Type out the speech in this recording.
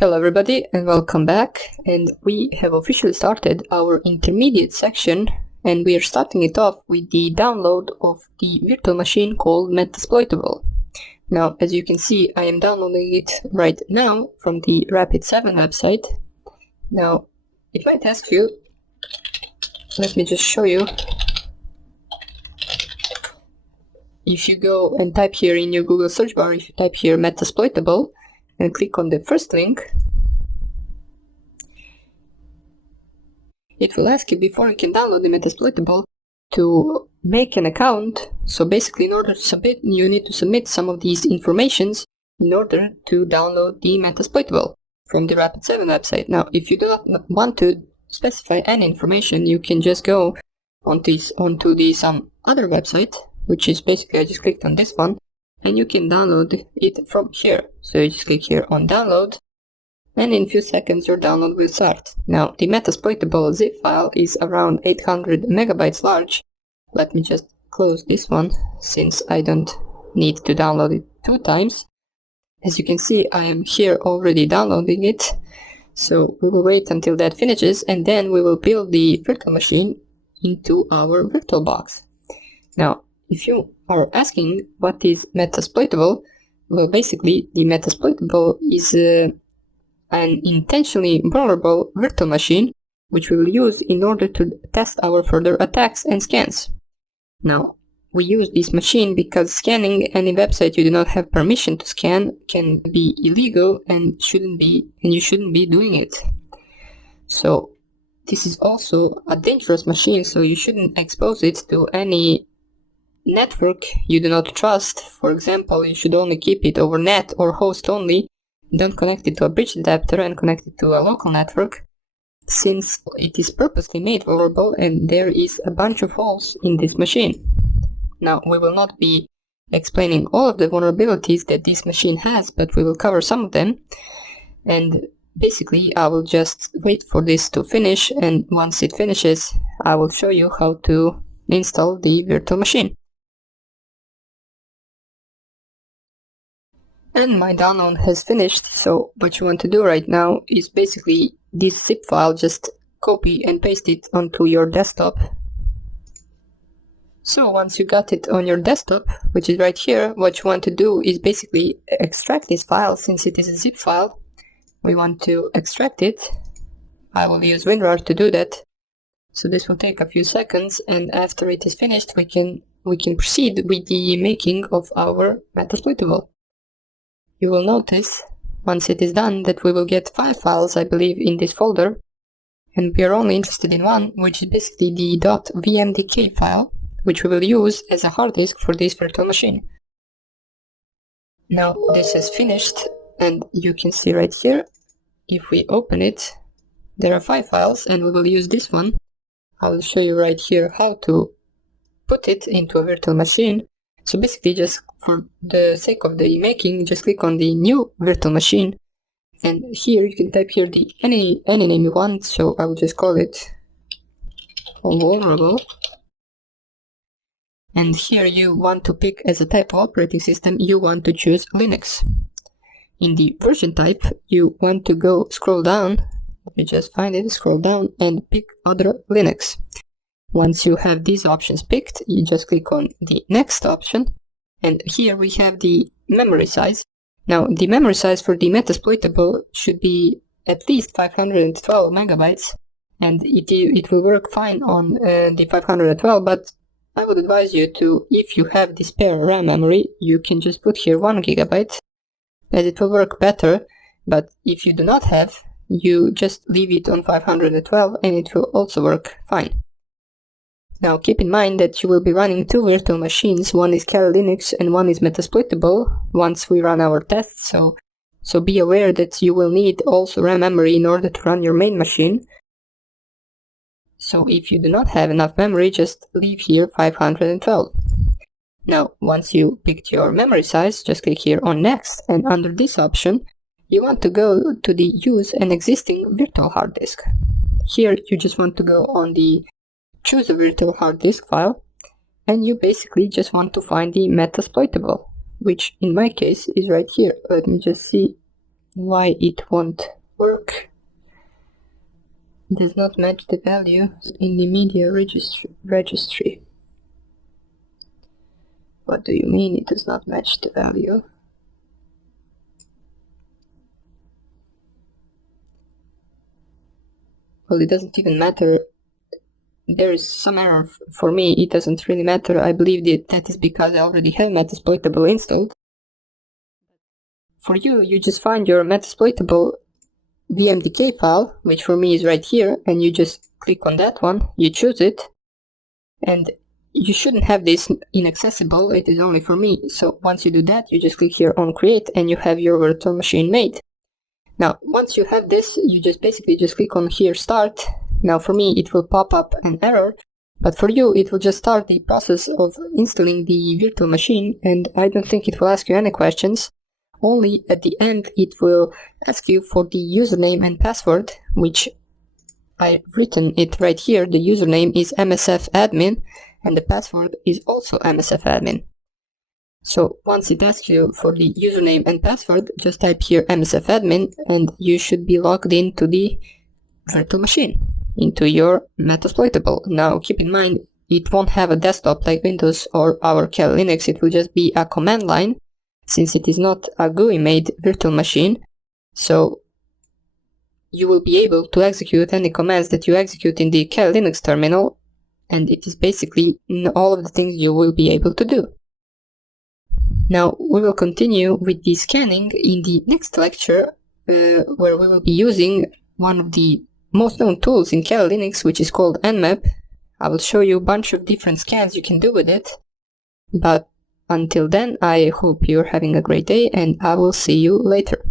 Hello everybody and welcome back, and we have officially started our intermediate section, and we are starting it off with the download of the virtual machine called Metasploitable. Now, as you can see, I am downloading it right now from the Rapid7 website. Now, it might ask you, let me just show you. If you go and type here in your Google search bar, if you type here Metasploitable and click on the first link, it will ask you before you can download the Metasploitable to make an account. So basically, in order to submit, you need to submit some of these informations in order to download the Metasploitable from the Rapid7 website. Now, if you do not want to specify any information, you can just go onto some other website, which is basically, I just clicked on this one, and you can download it from here. So you just click here on download, and in a few seconds your download will start. Now, the Metasploitable zip file is around 800 megabytes large. Let me just close this one, since I don't need to download it 2 times. As you can see, I am here already downloading it. So we will wait until that finishes, and then we will build the virtual machine into our Virtualbox. Now, if you are asking what is Metasploitable, well, basically the Metasploitable is an intentionally vulnerable virtual machine which we will use in order to test our further attacks and scans. Now, we use this machine because scanning any website you do not have permission to scan can be illegal and you shouldn't be doing it. So this is also a dangerous machine, so you shouldn't expose it to any network you do not trust. For example, you should only keep it over net or host only. Don't connect it to a bridge adapter and connect it to a local network, since it is purposely made vulnerable and there is a bunch of holes in this machine. Now, we will not be explaining all of the vulnerabilities that this machine has, but we will cover some of them. And basically, I will just wait for this to finish, and once it finishes, I will show you how to install the virtual machine. And my download has finished, so what you want to do right now is basically this zip file, just copy and paste it onto your desktop. So once you got it on your desktop, which is right here, what you want to do is basically extract this file. Since it is a zip file, we want to extract it. I will use WinRAR to do that. So this will take a few seconds, and after it is finished, we can proceed with the making of our Metasploitable. You will notice, once it is done, that we will get 5 files, I believe, in this folder, and we are only interested in one, which is basically the .vmdk file, which we will use as a hard disk for this virtual machine. Now, this is finished, and you can see right here, if we open it, there are 5 files, and we will use this one. I will show you right here how to put it into a virtual machine. So basically, just for the sake of the making, just click on the new virtual machine, and here you can type here the any name you want. So I will just call it vulnerable, and here you want to pick as a type of operating system, you want to choose Linux. In the version type, you want to scroll down. Let me just find it, scroll down and pick other Linux. Once you have these options picked, you just click on the next option, and here we have the memory size. Now, the memory size for the Metasploitable should be at least 512 megabytes, and it will work fine on the 512, but I would advise you to, if you have the spare RAM memory, you can just put here 1 gigabyte, as it will work better. But if you do not have, you just leave it on 512 and it will also work fine. Now, keep in mind that you will be running 2 virtual machines. One is Kali Linux and one is Metasploitable once we run our tests, so be aware that you will need also RAM memory in order to run your main machine. So if you do not have enough memory, just leave here 512. Now, once you picked your memory size, just click here on next, and under this option, you want to go to the use an existing virtual hard disk. Here you just want to go on the choose a virtual hard disk file, and you basically just want to find the Metasploitable, which in my case is right here. Let me just see why it won't work. It does not match the value in the media registry. What do you mean it does not match the value? Well, it doesn't even matter. There is some error. For me, it doesn't really matter. I believe that is because I already have Metasploitable installed. For you, you just find your Metasploitable VMDK file, which for me is right here, and you just click on that one, you choose it, and you shouldn't have this inaccessible, it is only for me. So once you do that, you just click here on create and you have your virtual machine made. Now, once you have this, you just basically just click on here start. Now for me, it will pop up an error, but for you, it will just start the process of installing the virtual machine, and I don't think it will ask you any questions. Only at the end, it will ask you for the username and password, which I've written it right here. The username is msfadmin, and the password is also msfadmin. So once it asks you for the username and password, just type here msfadmin, and you should be logged into the virtual machine, into your Metasploitable. Now keep in mind, it won't have a desktop like Windows or our Kali Linux, it will just be a command line, since it is not a GUI made virtual machine. So you will be able to execute any commands that you execute in the Kali Linux terminal, and it is basically all of the things you will be able to do. Now we will continue with the scanning in the next lecture, where we will be using one of the most known tools in Kali Linux, which is called Nmap. I will show you a bunch of different scans you can do with it, but until then I hope you're having a great day, and I will see you later.